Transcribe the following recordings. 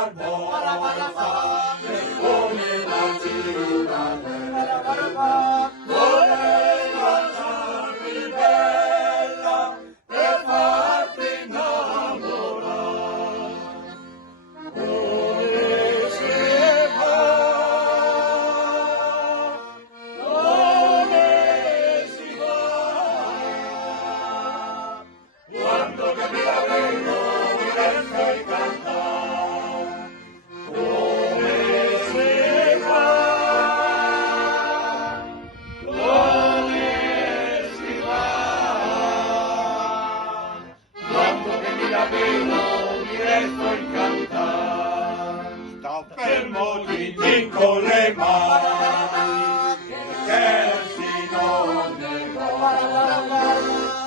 barbosa, che come la città, voleva darmi bella per farti innamorare. Dove si va? Dove si va? Quando che mi la vedo mi resto incantare. Dove si va? Dove si va? Quando che mi la vedo mi resto incantare. Sto fermo di con le mani, che si non ne va.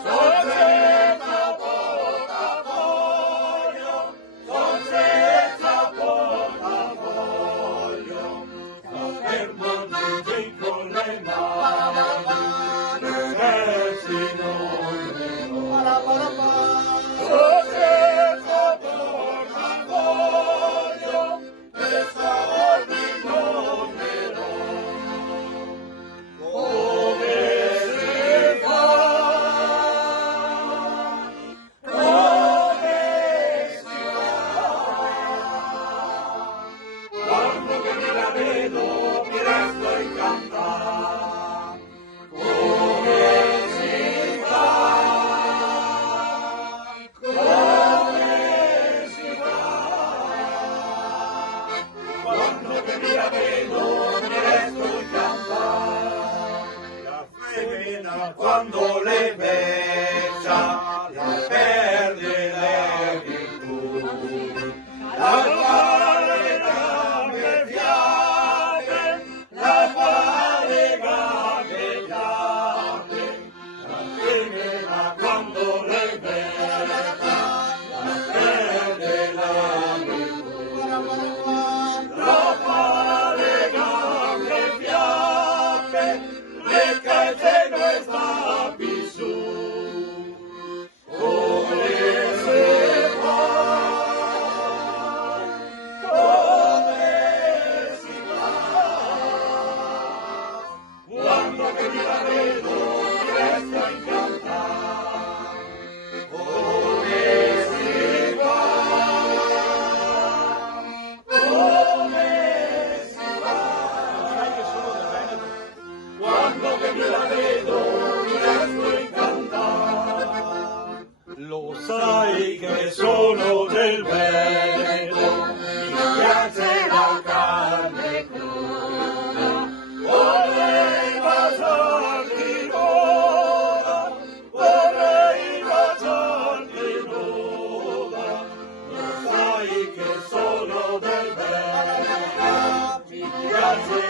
Son senza portafoglio, son senza portafoglio. Sto fermo di con le mani, che si non ne va. Son senza portafoglio, e soldi non ne ho. Come si fa? Come si fa? Quando che mi la vedo mi resto incantare. Come si fa? Come si fa? Quando che mi la vedo mi resto incantare. La femmina quando le beccia la perde la virtù. La quale gambe fiabe, la quale gambe fiabe. La femmina quando le beccia la perde la virtù. La quale gambe fiabe, le cae no está pisù. Come si fa? Come si fa? Quando che mi la vedo mi resto incantare. Come si fa? Come si fa? Quando che me la vedo mi resto incantare. Lo sai che sono del Veneto, mi piace la carne cruda. Vorrei baciarti ora, vorrei baciarti ora. Lo sai che sono del Veneto, mi piace